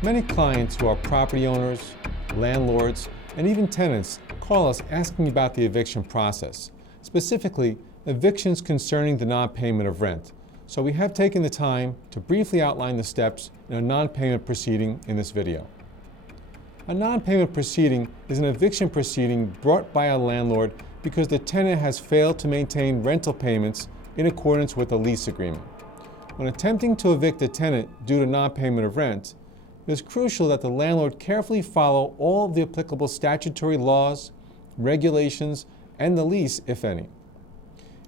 Many clients who are property owners, landlords, and even tenants call us asking about the eviction process, specifically evictions concerning the non-payment of rent. So we have taken the time to briefly outline the steps in a non-payment proceeding in this video. A non-payment proceeding is an eviction proceeding brought by a landlord because the tenant has failed to maintain rental payments in accordance with a lease agreement. When attempting to evict a tenant due to non-payment of rent, it is crucial that the landlord carefully follow all of the applicable statutory laws, regulations, and the lease, if any.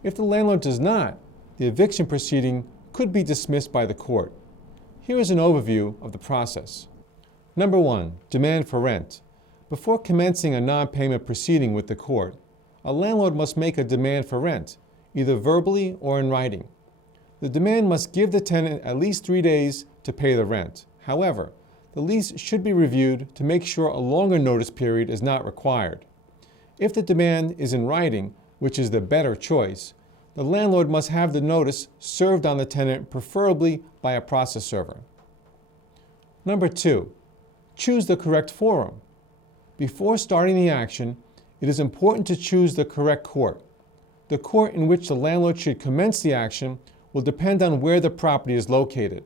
If the landlord does not, the eviction proceeding could be dismissed by the court. Here is an overview of the process. Number 1, demand for rent. Before commencing a non-payment proceeding with the court, a landlord must make a demand for rent, either verbally or in writing. The demand must give the tenant at least 3 days to pay the rent. However, the lease should be reviewed to make sure a longer notice period is not required. If the demand is in writing, which is the better choice, the landlord must have the notice served on the tenant, preferably by a process server. Number 2, choose the correct forum. Before starting the action, it is important to choose the correct court. The court in which the landlord should commence the action will depend on where the property is located.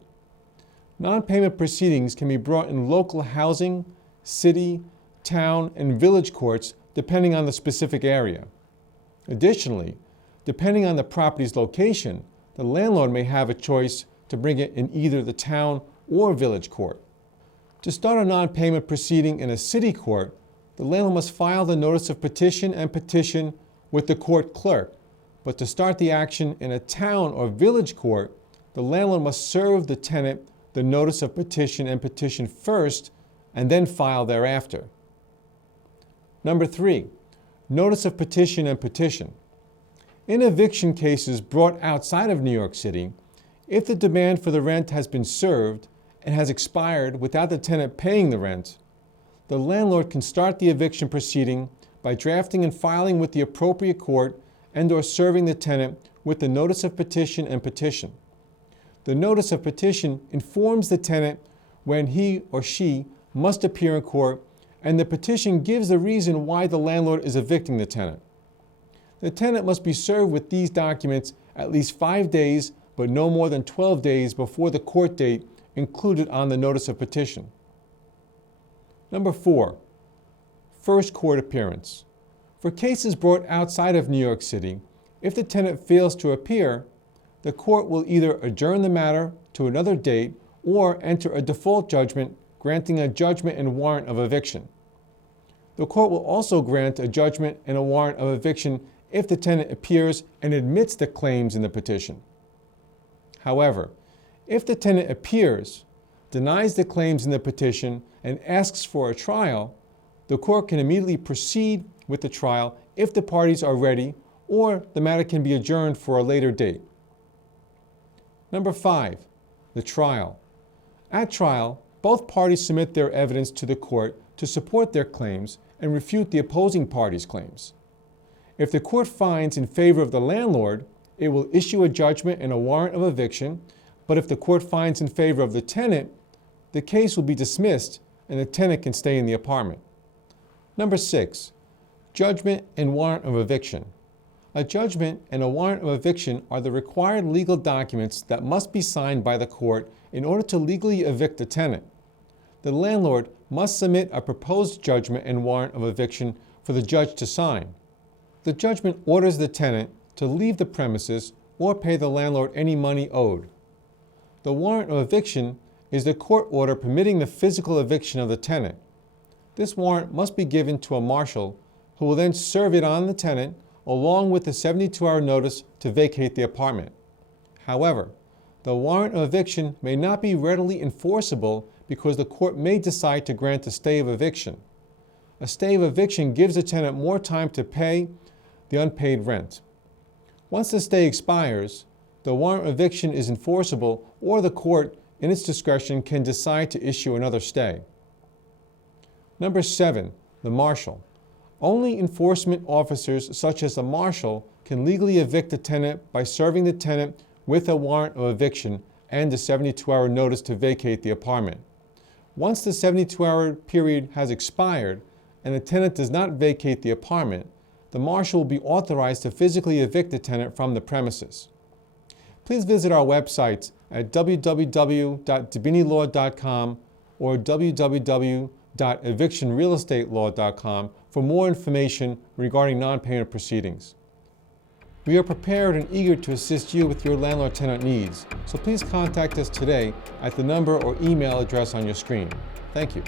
Non-payment proceedings can be brought in local housing, city, town, and village courts depending on the specific area. Additionally, depending on the property's location, the landlord may have a choice to bring it in either the town or village court. To start a non-payment proceeding in a city court, the landlord must file the notice of petition and petition with the court clerk. But to start the action in a town or village court, the landlord must serve the tenant the notice of petition and petition first and then file thereafter. Number 3, notice of petition and petition. In eviction cases brought outside of New York City, if the demand for the rent has been served and has expired without the tenant paying the rent, the landlord can start the eviction proceeding by drafting and filing with the appropriate court and/or serving the tenant with the notice of petition and petition. The notice of petition informs the tenant when he or she must appear in court, and the petition gives the reason why the landlord is evicting the tenant. The tenant must be served with these documents at least 5 days, but no more than 12 days before the court date included on the notice of petition. Number 4, first court appearance. For cases brought outside of New York City, if the tenant fails to appear, the court will either adjourn the matter to another date or enter a default judgment granting a judgment and warrant of eviction. The court will also grant a judgment and a warrant of eviction if the tenant appears and admits the claims in the petition. However, if the tenant appears, denies the claims in the petition, and asks for a trial, the court can immediately proceed with the trial if the parties are ready, or the matter can be adjourned for a later date. Number 5, the trial. At trial, both parties submit their evidence to the court to support their claims and refute the opposing parties' claims. If the court finds in favor of the landlord, it will issue a judgment and a warrant of eviction, but if the court finds in favor of the tenant, the case will be dismissed and the tenant can stay in the apartment. Number 6, judgment and warrant of eviction. A judgment and a warrant of eviction are the required legal documents that must be signed by the court in order to legally evict the tenant. The landlord must submit a proposed judgment and warrant of eviction for the judge to sign. The judgment orders the tenant to leave the premises or pay the landlord any money owed. The warrant of eviction is the court order permitting the physical eviction of the tenant. This warrant must be given to a marshal who will then serve it on the tenant along with the 72-hour notice to vacate the apartment. However, the warrant of eviction may not be readily enforceable because the court may decide to grant a stay of eviction. A stay of eviction gives the tenant more time to pay the unpaid rent. Once the stay expires, the warrant of eviction is enforceable, or the court, in its discretion, can decide to issue another stay. Number 7, the marshal. Only enforcement officers such as the marshal can legally evict a tenant by serving the tenant with a warrant of eviction and a 72-hour notice to vacate the apartment. Once the 72-hour period has expired and the tenant does not vacate the apartment, the marshal will be authorized to physically evict the tenant from the premises. Please visit our websites at www.dibbinilaw.com or www.evictionrealestatelaw.com for more information regarding non-payment proceedings. We are prepared and eager to assist you with your landlord-tenant needs, so please contact us today at the number or email address on your screen. Thank you.